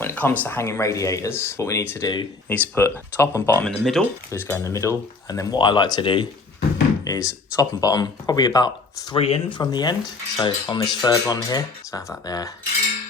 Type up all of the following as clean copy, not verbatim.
when it comes to hanging radiators, what we need to do is put top and bottom in the middle. Just go in the middle. And then what I like to do is top and bottom, probably about 3 in from the end. So on this third one here, so I have that there.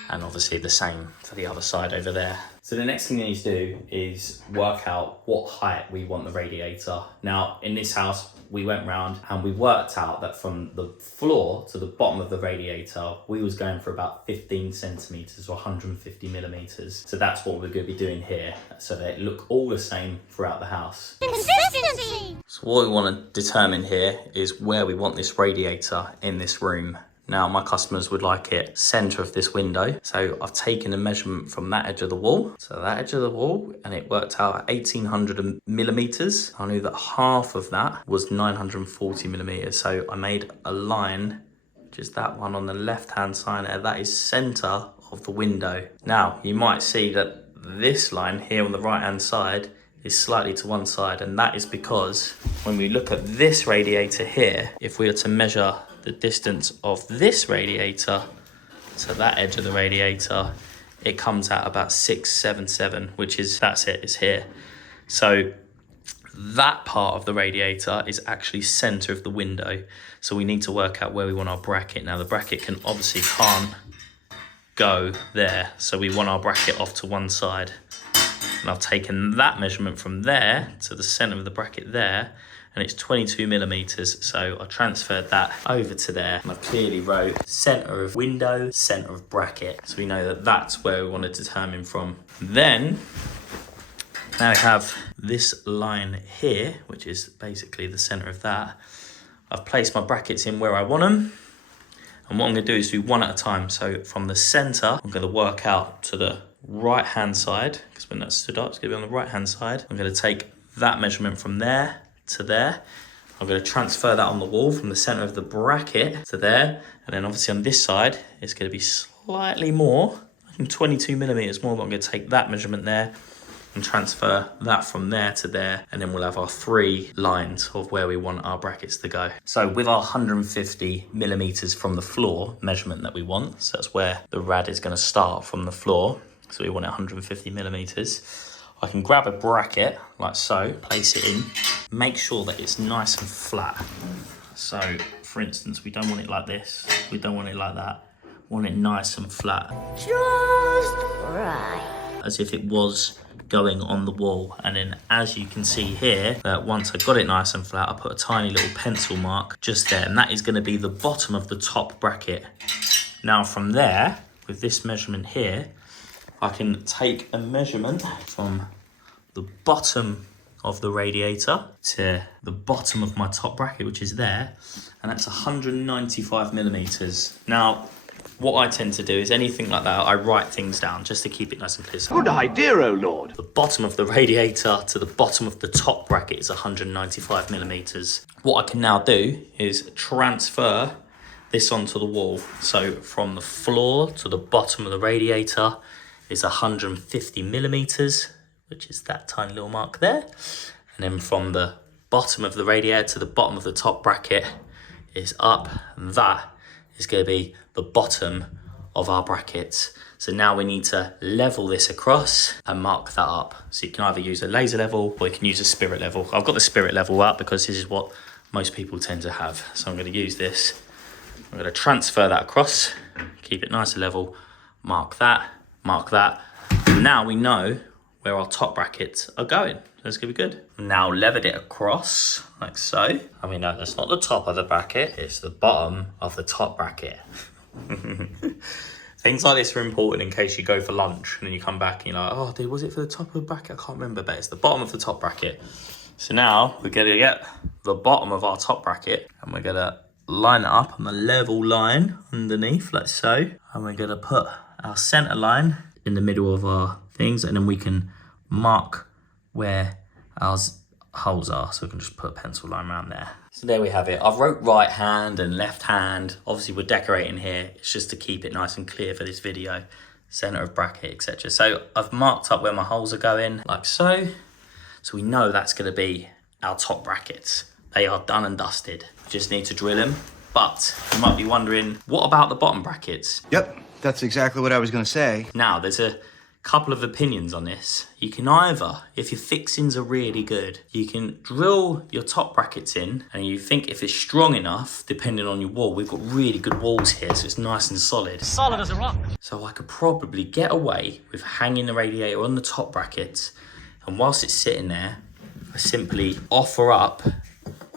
And obviously the same for the other side over there. So the next thing you need to do is work out what height we want the radiator. Now in this house, we went round and we worked out that from the floor to the bottom of the radiator, we was going for about 15 centimeters or 150 millimeters. So that's what we're gonna be doing here, so they look all the same throughout the house. Consistency! So what we wanna determine here is where we want this radiator in this room. Now my customers would like it center of this window. So I've taken a measurement from that edge of the wall. So that edge of the wall, and it worked out at 1800 millimeters. I knew that half of that was 940 millimeters. So I made a line, which is that one on the left-hand side there. That is center of the window. Now you might see that this line here on the right-hand side is slightly to one side. And that is because when we look at this radiator here, if we were to measure the distance of this radiator to that edge of the radiator, it comes out about 677, which is, that's it, is here. So that part of the radiator is actually center of the window. So we need to work out where we want our bracket. Now the bracket can't go there. So we want our bracket off to one side. And I've taken that measurement from there to the center of the bracket there, and it's 22 millimeters. So I transferred that over to there, and I clearly wrote center of window, center of bracket. So we know that that's where we want to determine from. Then, now we have this line here, which is basically the center of that. I've placed my brackets in where I want them. And what I'm gonna do is do one at a time. So from the center, I'm gonna work out to the right-hand side, because when that stood up, it's gonna be on the right-hand side. I'm gonna take that measurement from there to there. I'm gonna transfer that on the wall from the center of the bracket to there. And then obviously on this side, it's gonna be slightly more, 22 millimeters more, but I'm gonna take that measurement there and transfer that from there to there. And then we'll have our 3 lines of where we want our brackets to go. So with our 150 millimeters from the floor measurement that we want, so that's where the rad is gonna start from the floor. So we want it 150 millimeters. I can grab a bracket like so, place it in, make sure that it's nice and flat. So for instance, we don't want it like this, we don't want it like that. We want it nice and flat. Just right. As if it was going on the wall. And then as you can see here, that once I got it nice and flat, I put a tiny little pencil mark just there, and that is gonna be the bottom of the top bracket. Now from there, with this measurement here, I can take a measurement from the bottom of the radiator to the bottom of my top bracket, which is there, and that's 195 millimeters. Now, what I tend to do is anything like that, I write things down just to keep it nice and clear. So good idea, oh Lord. The bottom of the radiator to the bottom of the top bracket is 195 millimeters. What I can now do is transfer this onto the wall. So from the floor to the bottom of the radiator is 150 millimeters, which is that tiny little mark there. And then from the bottom of the radiator to the bottom of the top bracket is up, and that is going to be the bottom of our brackets. So now we need to level this across and mark that up. So you can either use a laser level or you can use a spirit level. I've got the spirit level up because this is what most people tend to have. So I'm going to use this. I'm going to transfer that across, keep it nice and level, mark that. And now we know where our top brackets are going. That's gonna be good. Now levered it across like so. I mean, no, that's not the top of the bracket, it's the bottom of the top bracket. Things like this are important in case you go for lunch and then you come back and you're like, oh dude, was it for the top of the bracket? I can't remember, but it's the bottom of the top bracket. So now we're gonna get the bottom of our top bracket and we're gonna line it up on the level line underneath like so. And we're gonna put our center line in the middle of our things, and then we can mark where our holes are. So we can just put a pencil line around there. So there we have it. I've wrote right hand and left hand. Obviously we're decorating here. It's just to keep it nice and clear for this video. Center of bracket, etc. So I've marked up where my holes are going like so. So we know that's gonna be our top brackets. They are done and dusted. We just need to drill them. But you might be wondering, what about the bottom brackets? Yep. That's exactly what I was going to say. Now, there's a couple of opinions on this. You can either, if your fixings are really good, you can drill your top brackets in, and you think if it's strong enough, depending on your wall, we've got really good walls here, so it's nice and solid. Solid as a rock. So I could probably get away with hanging the radiator on the top brackets, and whilst it's sitting there, I simply offer up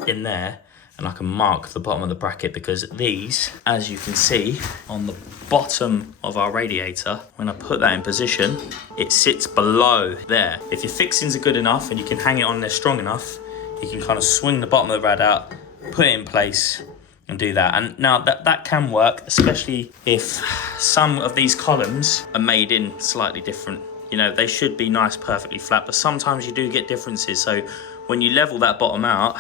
in there, and I can mark the bottom of the bracket, because these, as you can see on the bottom of our radiator, when I put that in position, it sits below there. If your fixings are good enough and you can hang it on there strong enough, you can kind of swing the bottom of the rad out, put it in place and do that. And now that can work, especially if some of these columns are made in slightly different. You know, they should be nice, perfectly flat, but sometimes you do get differences. So when you level that bottom out,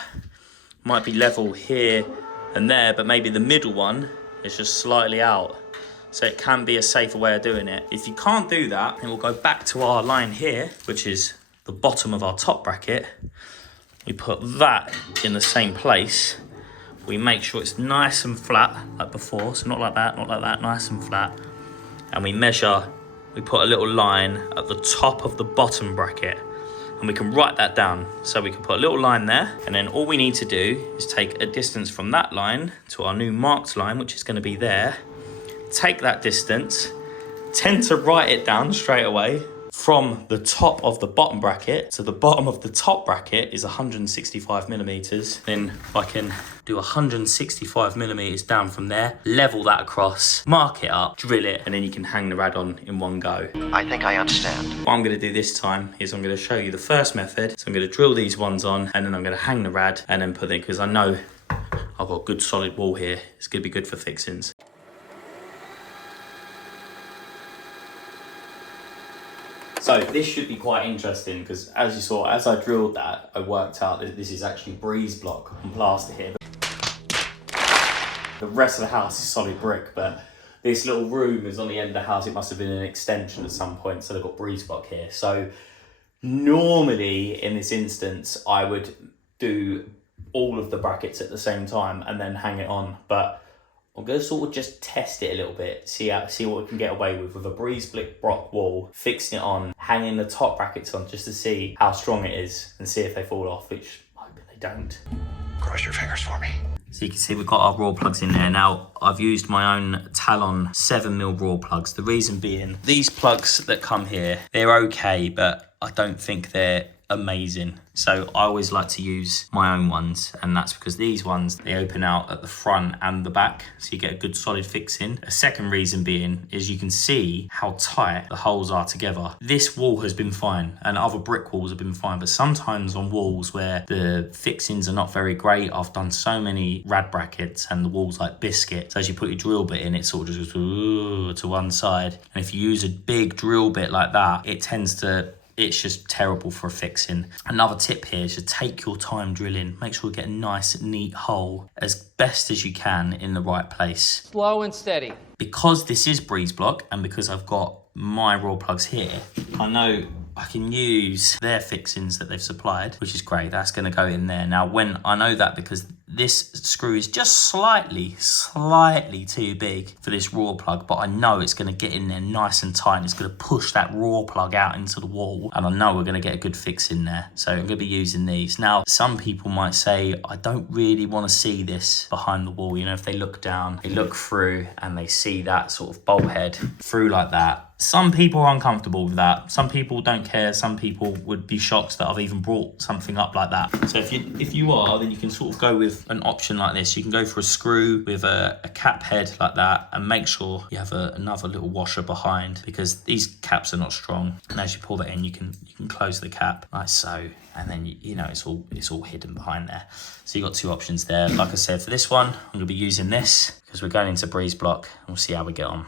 might be level here and there, but maybe the middle one is just slightly out. So it can be a safer way of doing it. If you can't do that, then we'll go back to our line here, which is the bottom of our top bracket. We put that in the same place. We make sure it's nice and flat like before. So not like that, not like that, nice and flat. And we measure, we put a little line at the top of the bottom bracket. And we can write that down. So we can put a little line there, and then all we need to do is take a distance from that line to our new marked line, which is going to be there. Take that distance, tend to write it down straight away from the top of the bottom bracket. So the bottom of the top bracket is 165 millimeters. Then I can do 165 millimeters down from there, level that across, mark it up, drill it, and then you can hang the rad on in one go. I think I understand. What I'm gonna do this time is I'm gonna show you the first method. So I'm gonna drill these ones on, and then I'm gonna hang the rad and then put it, because I know I've got a good solid wall here. It's gonna be good for fixings. So this should be quite interesting, because as you saw, as I drilled that, I worked out that this is actually breeze block on plaster here. The rest of the house is solid brick, but this little room is on the end of the house. It must have been an extension at some point, so they've got breeze block here. So normally in this instance, I would do all of the brackets at the same time and then hang it on, but I'm going to sort of just test it a little bit, see what we can get away with a breeze block wall, fixing it on, hanging the top brackets on just to see how strong it is and see if they fall off, which I hope they don't. Cross your fingers for me. So you can see we've got our raw plugs in there. Now, I've used my own Talon 7mm raw plugs. The reason being, these plugs that come here, they're okay, but I don't think they're amazing. So I always like to use my own ones, and that's because these ones, they open out at the front and the back, so you get a good solid fixing. A second reason being is you can see how tight the holes are together. This wall has been fine, and other brick walls have been fine, but sometimes on walls where the fixings are not very great, I've done so many rad brackets and the wall's like biscuit, so as you put your drill bit in, it sort of just goes to one side, and if you use a big drill bit like that, it's just terrible for a fixing. Another tip here is to take your time drilling. Make sure you get a nice, neat hole as best as you can in the right place. Slow and steady. Because this is breeze block, and because I've got my raw plugs here, I know I can use their fixings that they've supplied, which is great. That's going to go in there. Now, when I know that, because this screw is just slightly too big for this raw plug, but I know it's going to get in there nice and tight, and it's going to push that raw plug out into the wall, and I know we're going to get a good fix in there. So I'm going to be using these. Now, some people might say, I don't really want to see this behind the wall. You know, if they look down, they look through, and they see that sort of bolt head through like that. Some people are uncomfortable with that. Some people don't care. Some people would be shocked that I've even brought something up like that. So if you are, then you can sort of go with an option like this. You can go for a screw with a cap head like that, and make sure you have another little washer behind, because these caps are not strong. And as you pull that in, you can close the cap like so, and then you know it's all hidden behind there. So you've got two options there. Like I said, for this one, I'm going to be using this because we're going into breeze block, and we'll see how we get on.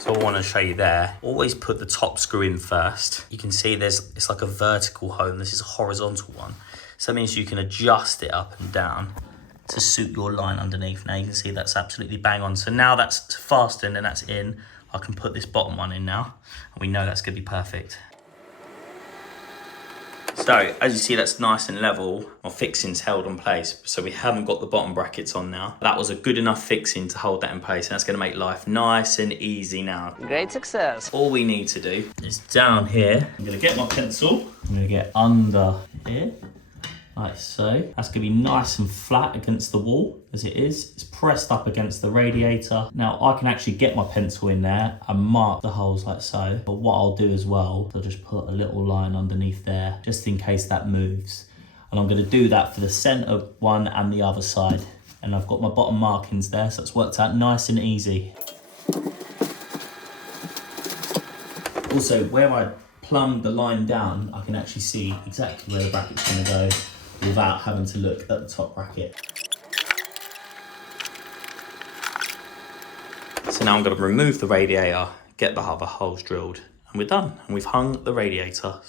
So I want to show you there, always put the top screw in first. You can see it's like a vertical hole, and this is a horizontal one. So that means you can adjust it up and down to suit your line underneath. Now you can see that's absolutely bang on. So now that's fastened and that's in. I can put this bottom one in now, and we know that's going to be perfect. So as you see, that's nice and level. Our fixing's held in place, so we haven't got the bottom brackets on now. That was a good enough fixing to hold that in place, and that's gonna make life nice and easy now. Great success. All we need to do is down here. I'm gonna get my pencil. I'm gonna get under here, like so. That's gonna be nice and flat against the wall as it is. It's pressed up against the radiator. Now I can actually get my pencil in there and mark the holes like so. But what I'll do as well, I'll just put a little line underneath there, just in case that moves. And I'm gonna do that for the center one and the other side. And I've got my bottom markings there, so it's worked out nice and easy. Also, where I plumbed the line down, I can actually see exactly where the bracket's gonna go without having to look at the top bracket. So now I'm gonna remove the radiator, get the other holes drilled, and we're done. And we've hung the radiator.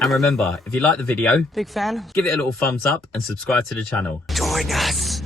And remember, if you like the video, Big fan. give it a little thumbs up and subscribe to the channel. Join us.